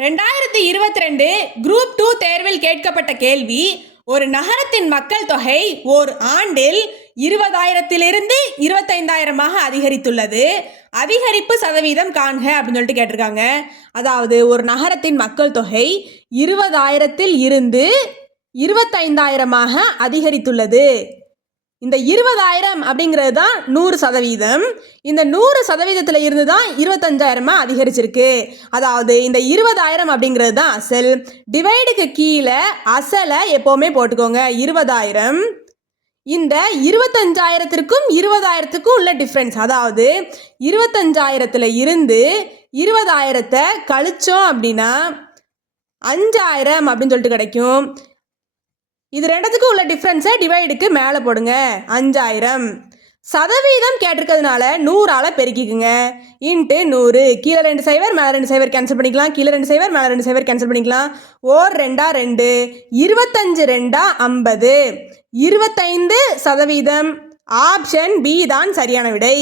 2022 group 2 தேர்வில் கேட்கப்பட்ட கேள்வி, ஒரு நகரத்தின் மக்கள் தொகை ஓர் ஆண்டில் 20,000 25,000 அதிகரித்துள்ளது. அதிகரிப்பு சதவீதம் காண்க அப்படின்னு சொல்லிட்டு கேட்டிருக்காங்க. அதாவது ஒரு நகரத்தின் மக்கள் தொகை 20,000 25,000 அதிகரித்துள்ளது. இந்த 20,000 அப்படிங்கிறது தான் 100%. இந்த 100%த்தில் இருந்து தான் 25,000 அதிகரிச்சிருக்கு. அதாவது இந்த 20,000 அப்படிங்கிறது தான் அசல். டிவைடுக்கு கீழே அசலை எப்போவுமே போட்டுக்கோங்க. 20,000. இந்த 25,000க்கும் 20,000க்கும் உள்ள டிஃப்ரென்ஸ், அதாவது 25,000த்தில் இருந்து 20,000 கழிச்சோம் அப்படின்னா 5,000 அப்படின்னு சொல்லிட்டு கிடைக்கும். இது ரெண்டுத்துக்கும் உள்ள டிஃப்ரென்ஸை டிவைடுக்கு மேலே போடுங்க. 5,000. சதவீதம் கேட்டிருக்கிறதுனால 100ஆல் பெருக்கிக்குங்க. இன்ட்டு 100. கீழே 2 0 மேலே 2 0 கேன்சல் பண்ணிக்கலாம். கீழே 2 0 மேலே 2 0 கேன்சல் பண்ணிக்கலாம். ஓர் 2 2. 25 2 50. 25%. ஆப்ஷன் பி தான் சரியான விடை.